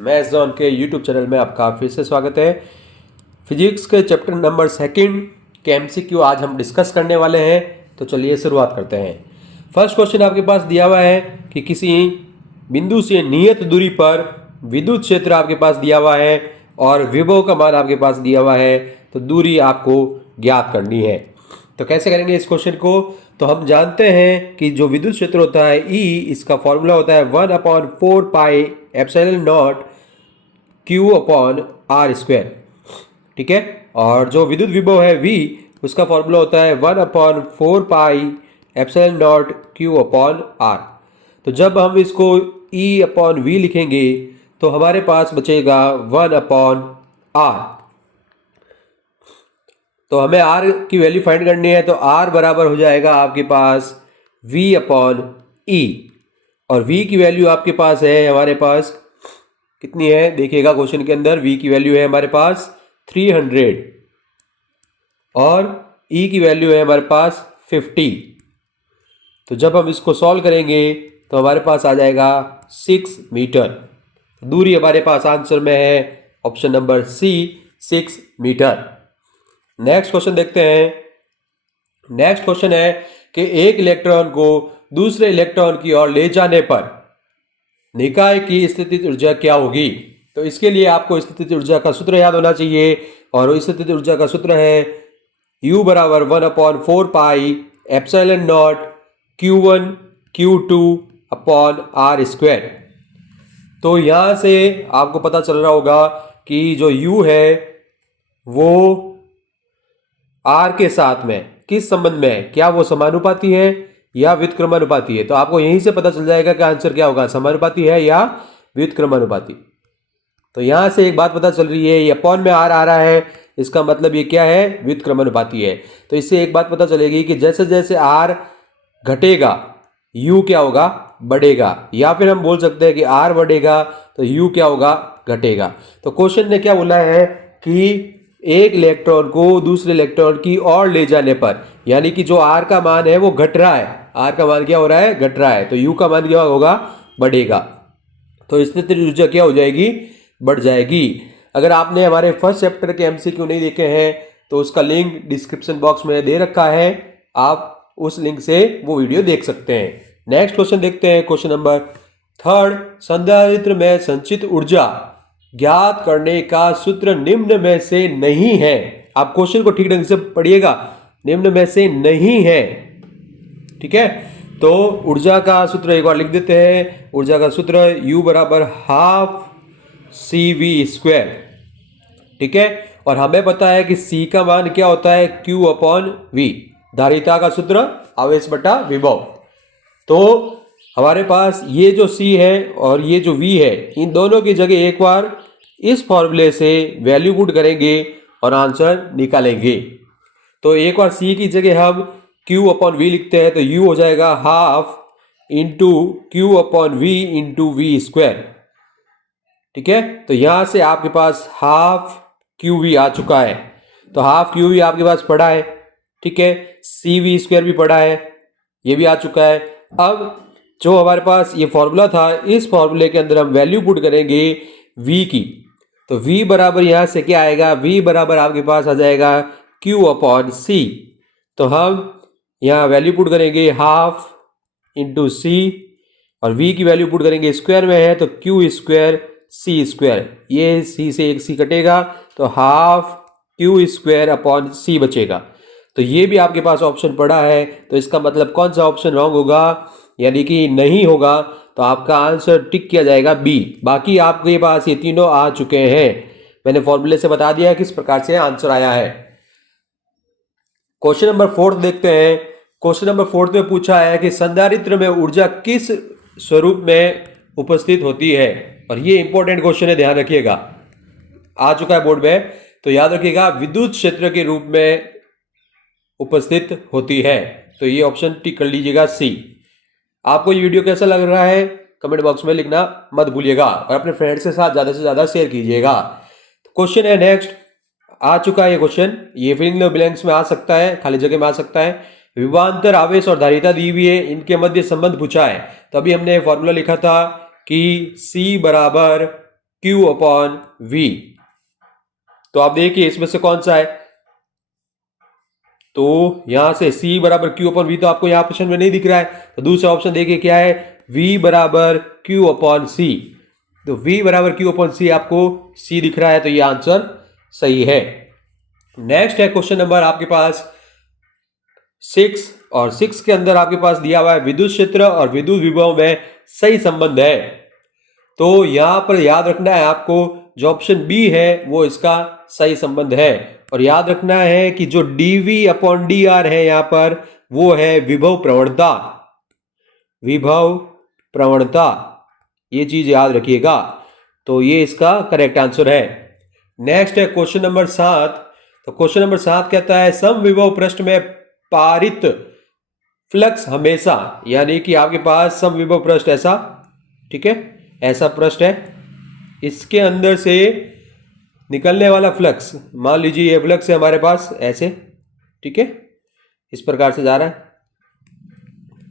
Maths John के YouTube channel में आपका फिर से स्वागत है। फिजिक्स के चैप्टर नंबर 2 के एमसीक्यू आज हम डिस्कस करने वाले हैं। तो चलिए शुरुआत करते हैं। फर्स्ट क्वेश्चन आपके पास दिया हुआ है कि किसी बिंदु से नियत दूरी पर विद्युत क्षेत्र आपके पास दिया हुआ है और विभव का मान आपके पास दिया हुआ है, तो दूरी आपको ज्ञात करनी है। तो कैसे करेंगे इस क्वेश्चन को? तो हम जानते हैं कि जो विद्युत क्षेत्र होता है E, इसका फॉर्मूला होता है 1/4 pi epsilon nought Q upon r square. ठीक है। और जो विद्युत विभव है V, उसका फॉर्मूला होता है 1/4 pi epsilon nought Q upon r. तो जब हम इसको E अपॉन V लिखेंगे तो हमारे पास बचेगा 1/r। तो हमें R की वैल्यू फाइंड करनी है, तो R बराबर हो जाएगा आपके पास V अपॉन E। और V की वैल्यू आपके पास है, हमारे पास कितनी है देखिएगा क्वेश्चन के अंदर। V की वैल्यू है हमारे पास 300 और E की वैल्यू है हमारे पास 50। तो जब हम इसको सॉल्व करेंगे तो हमारे पास आ जाएगा 6 मीटर। दूरी हमारे पास आंसर में है option number C, 6 metre. Next question देखते हैं। नेक्स्ट क्वेश्चन है कि एक इलेक्ट्रॉन को दूसरे इलेक्ट्रॉन की ओर ले जाने पर निकाय की स्थितिज ऊर्जा क्या होगी? तो इसके लिए आपको स्थितिज ऊर्जा का सूत्र याद होना चाहिए, और स्थितिज ऊर्जा का सूत्र है U बराबर 1/4 pi epsilon nought Q1 Q2 upon r square. तो यहां से आपको पता चल रहा होगा कि जो U है वो R के साथ में किस संबंध में है, क्या वो समानुपाती है या व्युत्क्रमानुपाती है? तो आपको यहीं से पता चल जाएगा कि आंसर क्या होगा, समानुपाती है या व्युत्क्रमानुपाती। तो यहां से एक बात पता चल रही है, ये अपॉन में आर आ रहा है, इसका मतलब ये क्या है, व्युत्क्रमानुपाती है। तो इससे एक बात पता चलेगी कि जैसे जैसे आर घटेगा यू क्या होगा, बढ़ेगा। या फिर हम बोल सकते हैं कि आर बढ़ेगा तो यू क्या होगा, घटेगा। तो क्वेश्चन ने क्या बोला है कि एक इलेक्ट्रॉन को दूसरे इलेक्ट्रॉन की ओर ले जाने पर, यानी कि जो आर का मान है वो घट रहा है, आर का मान क्या हो रहा है, घट रहा है, तो यू का मान क्या होगा, बढ़ेगा। तो स्थितिज ऊर्जा क्या हो जाएगी, बढ़ जाएगी। अगर आपने हमारे फर्स्ट चैप्टर के एमसीक्यू नहीं देखे हैं तो उसका लिंक डिस्क्रिप्शन बॉक्स में दे रखा है, आप उस लिंक से वो वीडियो देख सकते हैं। नेक्स्ट क्वेश्चन देखते हैं, क्वेश्चन नंबर 3। संधारित्र में संचित ऊर्जा ज्ञात करने का सूत्र निम्न में से नहीं है। आप क्वेश्चन को ठीक ढंग से पढ़िएगा, निम्न में से नहीं है। ठीक है। तो ऊर्जा का सूत्र एक बार लिख देते हैं। ऊर्जा का सूत्र U बराबर हाफ CV स्क्वायर। ठीक है। और हमें पता है कि C का मान क्या होता है, Q अपॉन V, धारिता का सूत्र आवेश बटा विभव। तो हमारे पास ये जो C है और ये जो V है, इन दोनों की जगह एक बार इस फॉर्मूले से वैल्यू पुट करेंगे और आंसर निकालेंगे। तो एक बार C की जगह हम Q अपॉन V लिखते हैं, तो U हो जाएगा half into Q upon V into V square. ठीक है। तो यहां से आपके पास हाफ QV आ चुका है, तो हाफ QV आपके पास पड़ा है। ठीक है। CV स्क्वायर भी पड़ा है, ये भी आ चुका है। अब जो हमारे पास ये फॉर्मूला था, इस फॉर्मूले के अंदर हम वैल्यू पुट करेंगे V की। तो V बराबर यहां से क्या आएगा, V बराबर आपके पास आ जाएगा Q अपॉन C। तो हम यहाँ वैल्यू पुट करेंगे हाफ इंटू C, और V की वैल्यू पुट करेंगे स्क्वायर में है, तो Q स्क्वायर C स्क्वायर, ये C से एक C कटेगा, तो half Q square upon C बचेगा। तो ये भी आपके पास ऑप्शन पड़ा है, तो इसका मतलब कौन सा ऑप्शन रॉन्ग होगा, यानी कि नहीं होगा। तो आपका आंसर टिक किया जाएगा B। बाकी आपके पास ये तीनों आ चुके हैं, मैंने फॉर्मूले से बता दिया किस प्रकार से आंसर आया है। क्वेश्चन नंबर 4 देखते हैं। क्वेश्चन नंबर 4 में पूछा है कि संधारित्र में ऊर्जा किस स्वरूप में उपस्थित होती है, और ये इंपॉर्टेंट क्वेश्चन है, ध्यान रखिएगा, आ चुका है बोर्ड में। तो याद रखिएगा, विद्युत क्षेत्र के रूप में उपस्थित होती है। तो ये ऑप्शन टिक कर लीजिएगा C। आपको ये वीडियो कैसा लग रहा है कमेंट बॉक्स में लिखना मत भूलिएगा, और अपने फ्रेंड्स के साथ ज़्यादा से ज़्यादा शेयर कीजिएगा। क्वेश्चन है नेक्स्ट, आ चुका है ये क्वेश्चन, ये फिलिंग द ब्लैंक्स में आ सकता है, खाली जगह में आ सकता है। विभवांतर आवेश और धारिता दी हुई है, इनके मध्य संबंध पूछा है। तो अभी हमने फॉर्मूला लिखा था कि C बराबर Q अपॉन V। तो आप देखिए इसमें से कौन सा है, तो यहां से C बराबर Q अपॉन V तो आपको यहां ऑप्शन में नहीं दिख रहा है, तो दूसरा ऑप्शन देखिए क्या है, V बराबर Q अपॉन C। तो V बराबर Q अपॉन C आपको C दिख रहा है, तो ये आंसर सही है। नेक्स्ट है क्वेश्चन नंबर आपके पास 6, और 6 के अंदर आपके पास दिया हुआ है विद्युत क्षेत्र और विद्युत विभव में सही संबंध है। तो यहां पर याद रखना है आपको, जो ऑप्शन बी है वो इसका सही संबंध है, और याद रखना है कि जो dV अपॉन dr है यहां पर वो है विभव प्रवणता, विभव प्रवणता, ये चीज याद रखिएगा। तो ये इसका करेक्ट आंसर है। नेक्स्ट है क्वेश्चन नंबर 7। तो क्वेश्चन नंबर 7 कहता है समविभव पृष्ठ में पारित फ्लक्स हमेशा, यानी कि आपके पास समविभव पृष्ठ ऐसा, ठीक है, ऐसा पृष्ठ है, इसके अंदर से निकलने वाला फ्लक्स, मान लीजिए ये फ्लक्स है हमारे पास ऐसे, ठीक है, इस प्रकार से जा रहा है,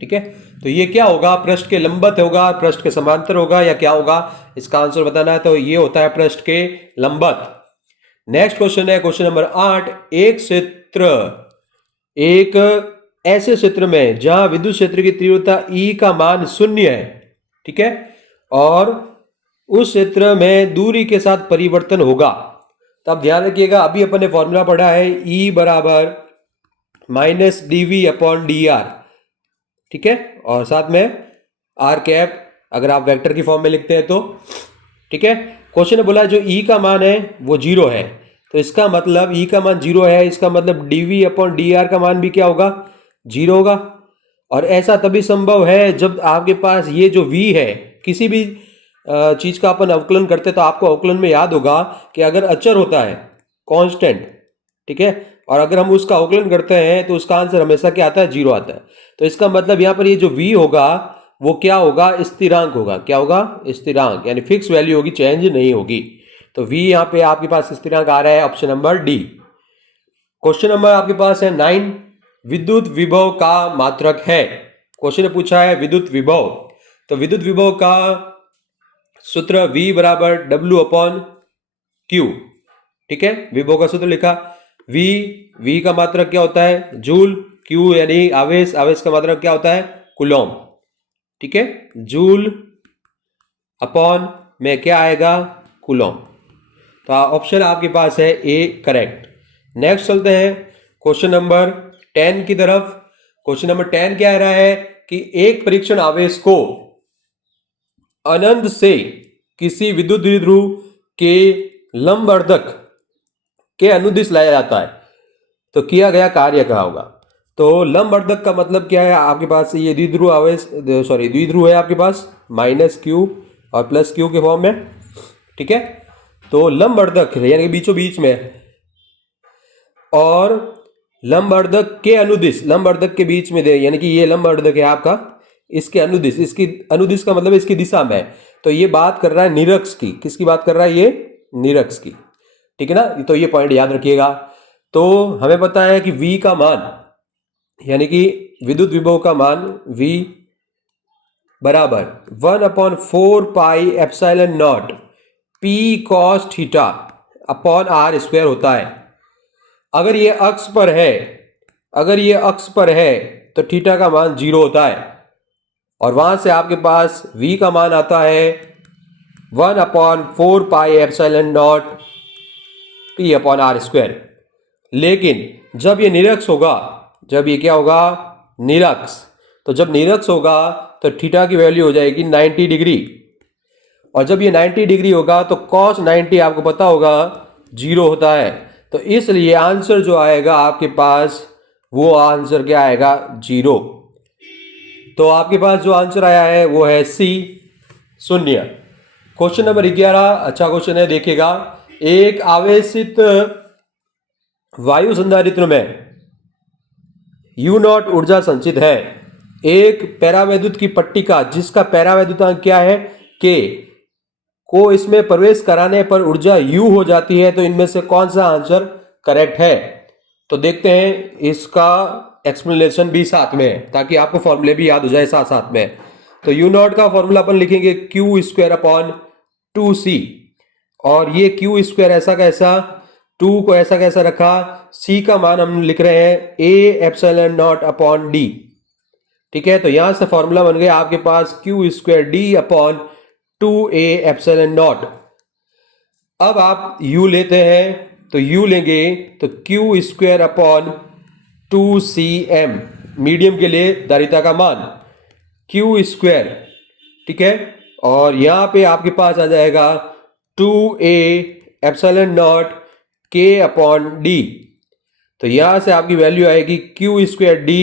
ठीक है, तो ये क्या होगा, पृष्ठ के लंबवत होगा, पृष्ठ के समांतर होगा, या क्या होगा, इसका आंसर बताना है। तो ये होता है पृष्ठ के लंबवत। नेक्स्ट क्वेश्चन है क्वेश्चन नंबर 8। एक ऐसे क्षेत्र में जहां विद्युत क्षेत्र की तीव्रता E का मान 0 है, ठीक है, और उस क्षेत्र में दूरी के साथ परिवर्तन होगा। तो आप ध्यान रखिएगा, अभी अपन ने फॉर्मूला पढ़ा है E बराबर माइनस dV अपॉन dr, ठीक है, और साथ में r कैप अगर आप वेक्टर की फॉर्म में लिखते हैं तो, ठीक है। क्वेश्चन ने बोला जो E का मान है वो 0 है, तो इसका मतलब E का मान 0 है, इसका मतलब dV अपॉन dr का मान भी क्या होगा, 0 होगा। और ऐसा तभी संभव है जब आपके पास ये जो V है, किसी भी चीज का अपन अवकलन करते हैं तो आपको अवकलन में याद होगा कि अगर अचर होता है कांस्टेंट, ठीक है, और अगर हम उसका अवकलन करते हैं तो उसका आंसर हमेशा क्या आता है, 0 आता है। तो इसका मतलब यहाँ पर ये जो V होगा वो क्या होगा, स्थिरांक होगा, क्या होगा, स्थिरांक, यानी फिक्स वैल्यू होगी, चेंज नहीं होगी। तो V यहाँ पे आपके पास स्थिरांक आ रहा है, option number D. Question number आपके पास है 9। विद्युत विभव का मात्रक है। क्वेश्चन ने पूछा है विद्युत विभव, तो विद्युत विभव का सूत्र V बराबर W अपॉन Q, ठीक है, विभव का सूत्र लिखा, V का मात्रक क्या होता है, जूल, Q यानी आवेश, आवेश का मात्रक क्या होता है, कूलॉम, ठीक है, जूल अपॉन में क्या आएगा, कूलॉम। तो ऑप्शन आपके पास है ए करेक्ट। नेक्स्ट चलते हैं क्वेश्चन नंबर 10 की तरफ। क्वेश्चन नंबर 10 क्या रहा है कि एक परीक्षण आवेश को अनंत से किसी विद्युत द्विध्रुव के लंबवर्धक के अनुदिश लाया जाता है, तो किया गया कार्य क्या होगा। तो लंबवर्धक का मतलब क्या है, आपके पास ये द्विध्रुव आवेश, सॉरी द्विध्रुव है आपके पास माइनस क्यू और प्लस क्यू के फॉर्म में, ठीक है, तो लंबवर्धक यानी बीचों बीच में, और लंबवर्धक के अनुदिश, लंबवर्धक के बीच में दे, यानी कि ये लंबवर्धक है आपका, इसके अनुदिश, इसकी अनुदिश का मतलब इसकी दिशा में, तो ये बात कर रहा है निरक्ष की, किसकी बात कर रहा है, ये निरक्ष की, ठीक है ना। तो ये पॉइंट याद रखिएगा। तो हमें पता है कि V का मान, यानी कि विद्युत विभव का मान V बराबर 1/4 pi epsilon not P cos theta upon R square होता है। अगर ये अक्ष पर है, अगर ये अक्ष पर है तो थीटा का मान 0 होता है, और वहां से आपके पास V का मान आता है 1/4 pi epsilon not P upon R square. लेकिन जब ये निरक्ष होगा, जब ये क्या होगा, निरक्ष, तो जब निरक्ष होगा तो थीटा की वैल्यू हो जाएगी 90 डिग्री, और जब ये 90 डिग्री होगा तो cos 90 आपको पता होगा 0 होता है। तो इसलिए आंसर जो आएगा आपके पास, वो आंसर क्या आएगा, 0। तो आपके पास जो आंसर आया है वो है सी, 0। क्वेश्चन नंबर 11 अच्छा क्वेश्चन है, देखिएगा। एक आवेशित वायु संधारित्र में U0 ऊर्जा संचित है। एक पैरावैद्युत की पट्टिका जिसका पैरावैद्युतांक क्या है, K, को इसमें प्रवेश कराने पर ऊर्जा U हो जाती है। तो इनमें से कौन सा आंसर करेक्ट है। तो देखते हैं, इसका एक्सप्लेनेशन भी साथ में है ताकि आपको फॉर्मूले भी याद हो जाए साथ साथ में। तो U0 का फॉर्मूला अपन लिखेंगे Q² अपॉन 2C, और ये क्यू स्क्वायर ऐसा कैसा, 2 को ऐसा कैसा रखा, सी का मान हम लिख रहे हैं A epsilon naught upon D. ठीक है, तो यहां से फॉर्मूला बन गया आपके पास Q square D upon 2a epsilon naught. अब आप u लेते हैं तो u लेंगे तो Q square upon 2cm, medium के लिए धारिता का मान क्यू स्क्वायर। ठीक है, और यहां पे आपके पास आ जाएगा 2a epsilon not k upon D. तो यहां से आपकी वैल्यू आएगी Q square D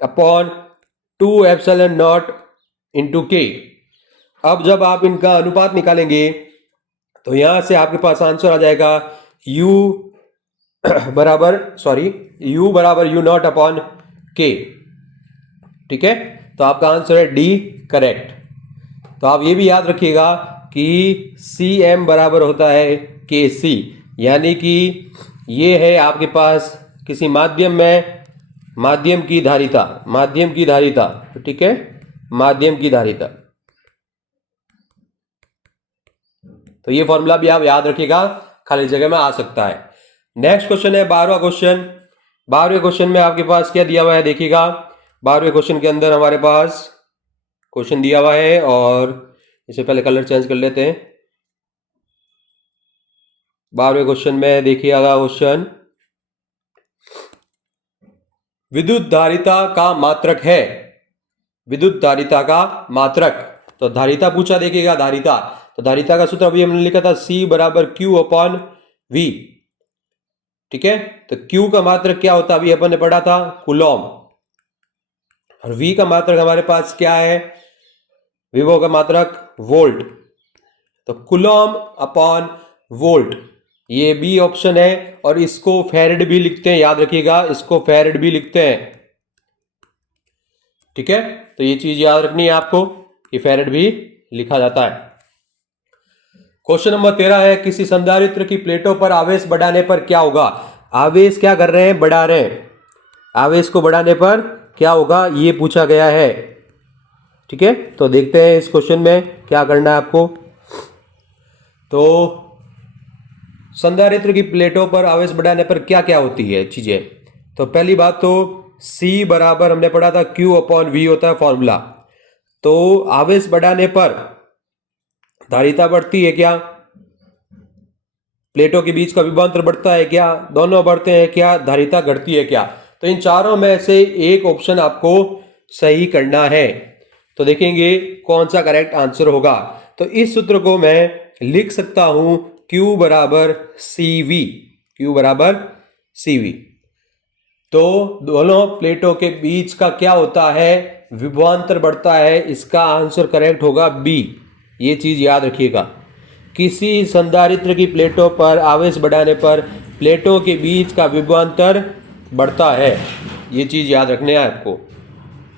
upon 2 epsilon not into के। अब जब आप इनका अनुपात निकालेंगे तो यहां से आपके पास आंसर आ जाएगा u बराबर यू नॉट अपॉन के। ठीक है, तो आपका आंसर है डी करेक्ट। तो आप ये भी याद रखिएगा कि cm बराबर होता है kc, यानी कि ये है आपके पास किसी माध्यम में माध्यम की धारिता। ठीक है, माध्यम की धारिता। तो ये फॉर्मूला भी आप याद रखिएगा, खाली जगह में आ सकता है। नेक्स्ट क्वेश्चन है 12वां क्वेश्चन। 12वें क्वेश्चन में आपके पास क्या दिया हुआ है देखिएगा। 12वें क्वेश्चन के अंदर हमारे पास क्वेश्चन दिया हुआ है, और इससे पहले कलर चेंज कर लेते हैं। 12वें क्वेश्चन में देखिएगा क्वेश्चन, विद्युत धारिता का मात्रक है। विद्युत धारिता का मात्रक, तो धारिता पूछा देखिएगा, धारिता। तो धारिता का सूत्र अभी हमने लिखा था C बराबर Q अपॉन V। ठीक है, तो Q का मात्रक क्या होता है अभी अपन ने पढ़ा था, कूलॉम। और V का मात्रक हमारे पास क्या है, विभव का मात्रक वोल्ट। तो कूलॉम अपॉन वोल्ट, ये बी ऑप्शन है। और इसको फैरेड भी लिखते हैं, याद रखिएगा, इसको फैरेड भी लिखते हैं। ठीक है, तो ये चीज याद रखनी है आपको कि फैरेड भी लिखा जाता है। क्वेश्चन नंबर 13 है, किसी संधारित्र की प्लेटों पर आवेश बढ़ाने पर क्या होगा। आवेश क्या कर रहे हैं, बढ़ा रहे हैं। आवेश को बढ़ाने पर क्या होगा, ये पूछा गया है। ठीक है, तो देखते हैं इस क्वेश्चन में क्या करना है आपको। तो संधारित्र की प्लेटों पर आवेश बढ़ाने पर क्या क्या होती है चीजें। तो पहली बात तो C बराबर हमने पढ़ा था Q अपॉन V होता है फॉर्मूला। तो आवेश बढ़ाने पर धारिता बढ़ती है क्या, प्लेटों के बीच का विभवांतर बढ़ता है क्या, दोनों बढ़ते हैं क्या, धारिता घटती है क्या। तो इन चारों में से एक ऑप्शन आपको सही करना है। तो देखेंगे कौन सा करेक्ट आंसर होगा। तो इस सूत्र को मैं लिख सकता हूं Q बराबर CV। Q बराबर CV। तो दोनों प्लेटों के बीच का क्या होता है, विभवांतर बढ़ता है। इसका आंसर करेक्ट होगा बी। ये चीज याद रखिएगा, किसी संधारित्र की प्लेटों पर आवेश बढ़ाने पर प्लेटों के बीच का विभवांतर बढ़ता है। ये चीज याद रखने है आपको।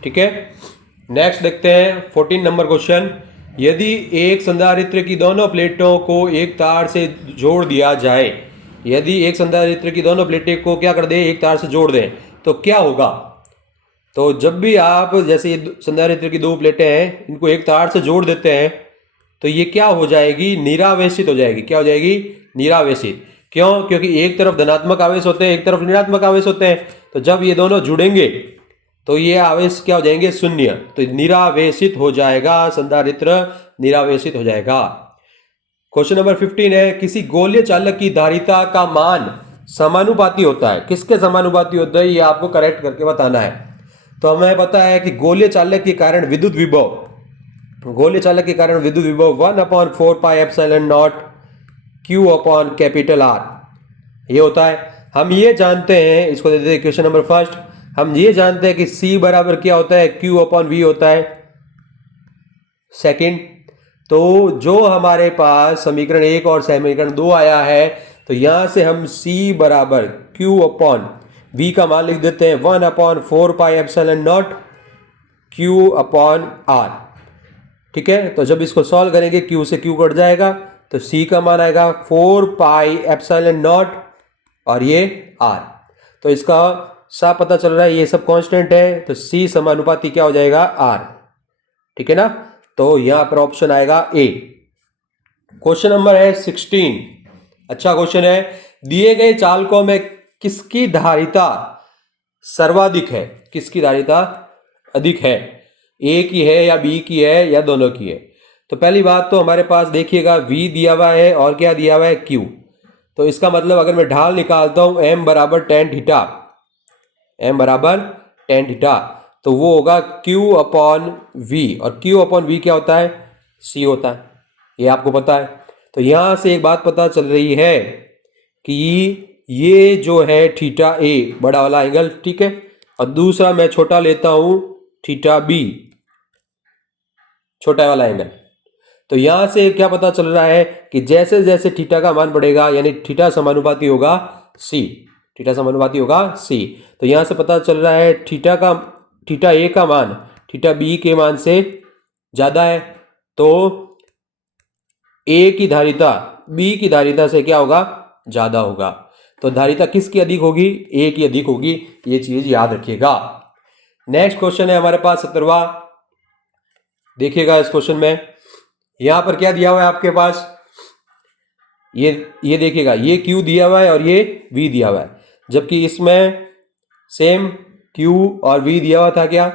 ठीक है, नेक्स्ट देखते हैं 14 नंबर क्वेश्चन। यदि एक संधारित्र की दोनों प्लेटों को एक तार से जोड़ दिया जाए, यदि एक संधारित्र की दोनों प्लेटें को क्या कर दें, एक तार से जोड़ दें, तो क्या होगा। तो जब भी आप जैसे संधारित्र की दो प्लेटें हैं, इनको एक तार से जोड़ देते हैं, तो ये क्या हो जाएगी, निरावेशित हो जाएगी। क्या हो जाएगी, निरावेशित। क्यों, क्योंकि एक तरफ धनात्मक आवेश होते हैं, एक तरफ ऋणात्मक आवेश होते हैं। तो जब ये दोनों जुड़ेंगे तो ये आवेश क्या हो जाएंगे, शून्य। तो निरावेशित हो जाएगा, संधारित्र निरावेशित हो जाएगा। क्वेश्चन नंबर 15 है, किसी गोलीय चालक की धारिता का मान समानुपाती होता है। किसके समानुपाती होता है, ये आपको करेक्ट करके बताना है। तो हमें पता है कि गोलीय चालक के कारण विद्युत विभव, गोलीय चालक के कारण विद्युत विभव 1/4 pi epsilon nought Q upon capital R ये होता है। हम ये जानते हैं, इसको देते हैं क्वेश्चन नंबर फर्स्ट। हम ये जानते हैं कि C बराबर क्या होता है, Q अपॉन V होता है। सेकंड, तो जो हमारे पास समीकरण 1 और समीकरण 2 आया है, तो यहां से हम C बराबर Q अपॉन V का मान लिख देते हैं 1/4 pi epsilon nought Q upon R। ठीक है, तो जब इसको सॉल्व करेंगे Q से Q कट जाएगा, तो C का मान आएगा 4 पाई एप्सिलॉन नॉट और ये R। तो इसका साफ पता चल रहा है ये सब कांस्टेंट है, तो C समानुपाती क्या हो जाएगा, R। ठीक है ना, तो यहां पर ऑप्शन आएगा ए। क्वेश्चन नंबर है 16। अच्छा क्वेश्चन है। दिए गए चालकों में किसकी धारिता सर्वाधिक है? किसकी धारिता अधिक है? ए की है या बी की है या दोनों की है? तो पहली बात तो हमारे पास देखिएगा V दिया हुआ है और क्या दिया हुआ है Q। तो इसका मतलब अगर मैं ढाल निकालता हूं M बराबर tan थीटा, M बराबर tan थीटा, तो वो होगा Q अपॉन V। और Q अपॉन V क्या होता है? C होता है, ये आपको पता है। तो यहां से एक बात पता चल रही है कि ये जो है थीटा A बड़ा वाला एंगल, ठीक है, और दूसरा मैं छोटा लेता हूं थीटा B छोटा वाला एंगल। तो यहां से क्या पता चल रहा है कि जैसे जैसे थीटा का मान बढ़ेगा यानी थीटा समानुपाती होगा C, थीटा समानुपाती होगा C। तो यहां से पता चल रहा है थीटा A का मान थीटा B के मान से ज्यादा है, तो A की धारिता B की धारिता से क्या होगा? ज्यादा होगा। तो धारिता किसकी अधिक होगी? A की अधिक होगी, ये चीज याद रखिएगा। नेक्स्ट क्वेश्चन है हमारे पास 17वां। देखिएगा इस क्वेश्चन में यहां पर क्या दिया हुआ है आपके पास, ये देखिएगा, ये Q दिया हुआ है और ये V दिया हुआ है, जबकि इसमें सेम Q और V दिया हुआ था क्या?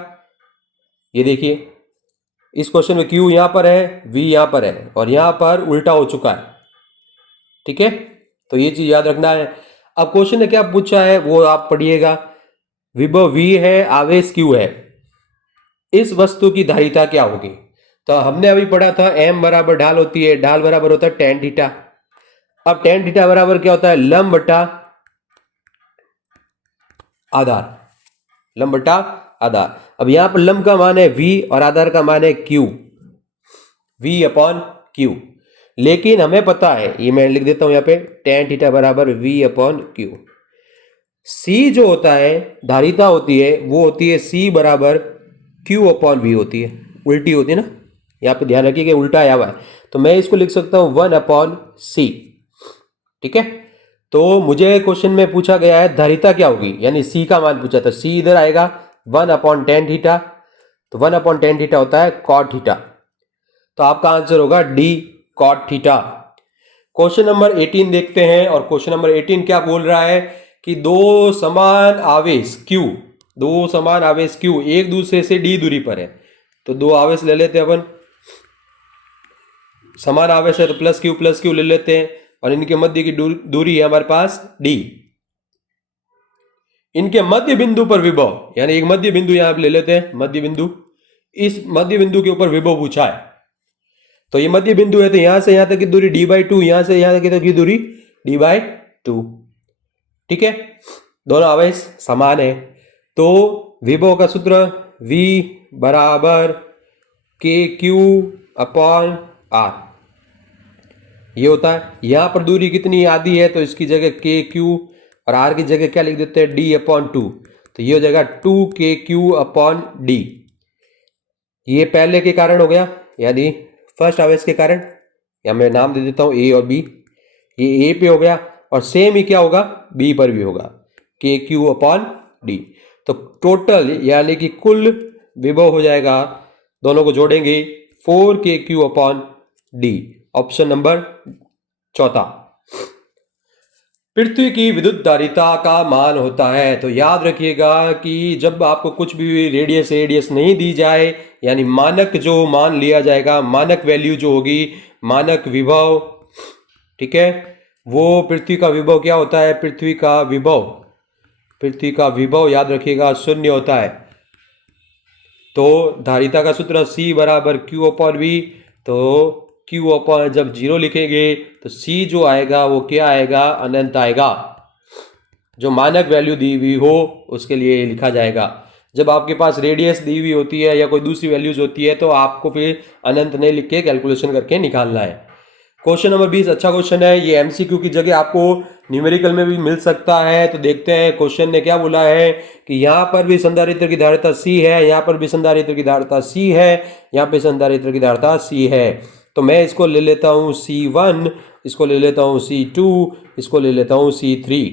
ये देखिए इस क्वेश्चन में Q यहां पर है, V यहां पर है और यहां पर उल्टा हो चुका है, ठीक है। तो ये चीज याद रखना है। अब क्वेश्चन ने क्या पूछा है वो आप पढ़िएगा। विभव V है, आवेश Q है, इस वस्तु की धारिता क्या होगी? तो हमने अभी पढ़ा था M बराबर ढाल होती है, ढाल बराबर होता है tan थीटा। अब tan थीटा बराबर क्या होता है? लंब बटा आधार, लंब बटा आधार। अब यहां पर लंब का मान है V और आधार का मान है Q, V अपॉन Q। लेकिन हमें पता है, ये मैं लिख देता हूं यहां पे, tan थीटा बराबर V अपॉन Q। C जो होता है धारिता होती है वो होती है C बराबर Q अपॉन V होती है, उल्टी होती है ना, यहाँ पे ध्यान रखिए कि उल्टा आया हुआ है। तो मैं इसको लिख सकता हूं 1 अपॉन C, ठीक है। तो मुझे क्वेश्चन में पूछा गया है धारिता क्या होगी, यानी C का मान पूछा, तो C इधर आएगा 1 अपॉन tan थीटा, तो 1 अपॉन tan थीटा होता है cot थीटा। तो आपका आंसर होगा D cot theta. Question number 18 देखते हैं, और क्वेश्चन नंबर 18 क्या बोल रहा है कि दो समान आवेश Q एक दूसरे से D दूरी पर है। तो दो आवेश ले लेते हैं अपन, समान आवेश है तो प्लस क्यू ले लेते हैं, और इनके मध्य की दूरी है हमारे पास D। इनके मध्य बिंदु पर विभव, यानी एक मध्य बिंदु यहां पे ले लेते हैं, मध्य बिंदु, इस मध्य बिंदु के ऊपर विभव पूछा है। तो ये मध्य बिंदु है, तो यहां से यहां तक की दूरी d/2, यहां से यहां तक की दूरी d/2, ठीक है। दोनों आवेश समान है, तो विभव का सूत्र V बराबर KQ अपॉन R ये होता है। यहां पर दूरी कितनी आधी है, तो इसकी जगह KQ और R की जगह क्या लिख देते हैं? D upon 2। तो ये हो जाएगा 2KQ अपॉन D। ये पहले के कारण हो गया, यानी फर्स्ट आवेश के कारण, या मैं नाम दे देता हूं A और B। ये A पे हो गया, और सेम ही क्या होगा? B पर भी होगा, KQ अपॉन D। तो टोटल यानी कि कुल विभव हो जाएगा, दोनों को जोड़ेंगे, 4KQ upon D। Option number चौथा। पृथ्वी की विद्युत धारिता का मान होता है। तो याद रखिएगा कि जब आपको कुछ भी रेडियस नहीं दी जाए, यानी मानक जो मान लिया जाएगा, मानक वैल्यू जो होगी, मानक विभव, ठीक है, वो पृथ्वी का विभव क्या होता है? पृथ्वी का विभव याद रखिएगा 0 होता है। तो धारिता का सूत्र C बराबर Q अपॉन V। तो Q अपॉन जब 0 लिखेंगे तो C जो आएगा वो क्या आएगा? अनंत आएगा। जो मानक वैल्यू दी हुई हो उसके लिए लिखा जाएगा। जब आपके पास रेडियस दी हुई होती है या कोई दूसरी वैल्यूज होती है तो आपको फिर अनंत नहीं लिख के कैलकुलेशन करके निकालना है। क्वेश्चन नंबर 20 अच्छा क्वेश्चन है, ये MCQ की जगह आपको न्यूमेरिकल में भी मिल सकता है। तो देखते हैं क्वेश्चन ने क्या बोला है कि यहाँ पर भी संधारित्र की धारिता C है, यहाँ पर भी संधारित्र की धारिता C है, यहाँ पे संधारित्र की धारिता C है। तो मैं इसको ले लेता हूँ C1, इसको ले लेता हूँ C2, इसको ले लेता हूँ C3,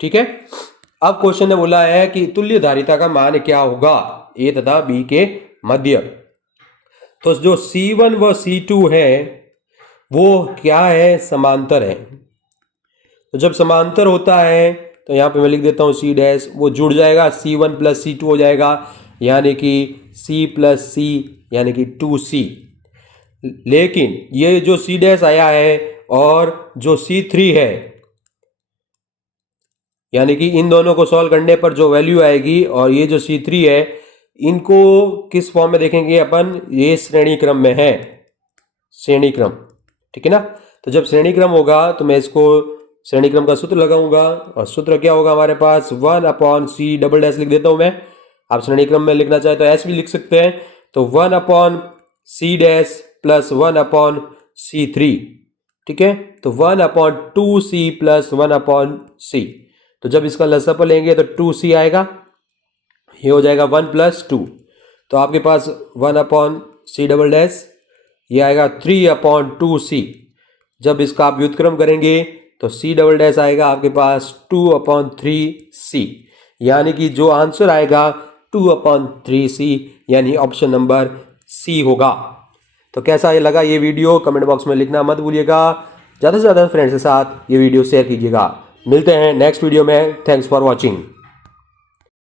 ठीक है। अब क्वेश्चन ने बोला है कि तुल्य धारिता का मान क्या होगा A तथा B के मध्य। तो जो C1 व C2 है वो क्या है, समांतर है। तो जब समांतर होता है तो यहाँ पे मैं लिख देता हूँ सी डैश, वो जुड़ जाएगा, C1 प्लस C2 हो जाएगा, यानी कि C प्लस C यानी कि 2C। लेकिन ये जो C डैश आया है और जो C3 है, यानी कि इन दोनों को सॉल्व करने पर जो वैल्यू आएगी और ये जो C3 है, इनको किस फॉर्म में देखेंगे अपन, ये श्रेणी क्रम में है, श्रेणी क्रम, ठीक है ना। तो जब श्रेणी क्रम होगा तो मैं इसको श्रेणी क्रम का सूत्र लगाऊंगा और सूत्र क्या होगा हमारे पास, 1/C डबल डैश लिख देता हूं मैं। आप श्रेणी क्रम में लिखना चाहे तो ऐसे भी लिख सकते हैं। तो 1/C डैश प्लस 1/C3, ठीक है। तो 1/2C प्लस 1/C। तो जब इसका लसापा लेंगे तो 2C आएगा, ये हो जाएगा 1 प्लस 2। तो आपके पास 1/C डबल डैश, ये आएगा 3/2C। जब इसका आप व्युत्क्रम करेंगे तो C डबल डैश आएगा आपके पास 2/3C, यानी कि जो आंसर आएगा 2/3C, यानी ऑप्शन नंबर C होगा। तो कैसा ये लगा ये वीडियो, कमेंट बॉक्स में लिखना मत भूलिएगा। ज़्यादा से ज़्यादा फ्रेंड्स के साथ ये वीडियो शेयर कीजिएगा। मिलते हैं नेक्स्ट वीडियो में। Thanks for watching.